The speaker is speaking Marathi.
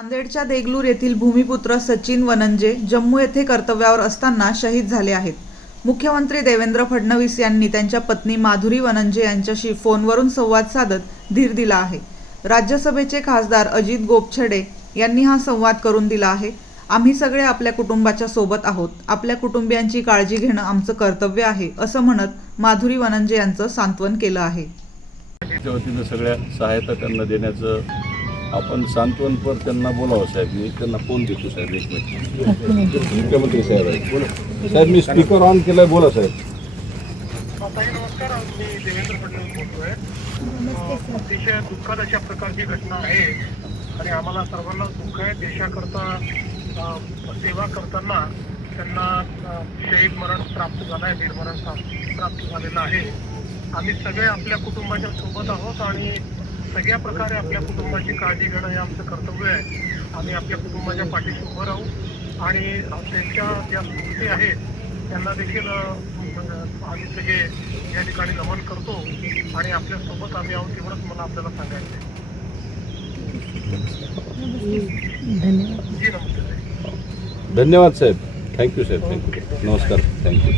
नांदेडच्या देगलूर येथील भूमिपुत्र सचिन वनंजे जम्मू येथे कर्तव्यावर असताना शहीद झाले आहेत. मुख्यमंत्री देवेंद्र फडणवीस यांनी त्यांच्या पत्नी माधुरी वनंजे यांच्याशी फोनवरून संवाद साधत धीर दिला आहे. राज्यसभेचे खासदार अजित गोपछडे यांनी हा संवाद करून दिला आहे. आम्ही सगळे आपल्या कुटुंबाच्या सोबत आहोत. आपल्या कुटुंबियांची काळजी घेणं आमचं कर्तव्य आहे असं म्हणत माधुरी वनंजे यांचं सांत्वन केलं आहे. सगळ्या सहायता त्यांना देण्याचं आपण सांत्वनपर त्यांना बोलावं साहेब. मी त्यांना फोन देतो साहेब एक मिनिट मुख्यमंत्री साहेब आहेत. बोला. साहेब मी स्पीकर ऑन केलाय. बोला साहेब. ताई नमस्कार. मी देवेंद्र फडणवीस बोलतोय. अतिशय दुःखद अशा प्रकारची घटना आहे. आणि आम्हाला सर्वांना दुःख आहे. देशाकरता सेवा करताना त्यांना शहीद मरण प्राप्त झालं आहे वीरमरण प्राप्त झालेलं आहे. आम्ही सगळे आपल्या कुटुंबाच्या सोबत आहोत आणि सगळ्या प्रकारे आपल्या कुटुंबाची काळजी घेणं हे आमचं कर्तव्य आहे. आम्ही आपल्या कुटुंबाच्या पाठीशी उभं राहू. आणि त्यांच्या ज्या स्मृती आहेत त्यांना देखील आम्ही सगळे या ठिकाणी नमन करतो. आणि आपल्यासोबत आम्ही आहोत एवढंच मला आपल्याला सांगायचं आहे. जी नमस्ते धन्यवाद साहेब. थँक्यू साहेब थँक्यू नमस्कार. Thank you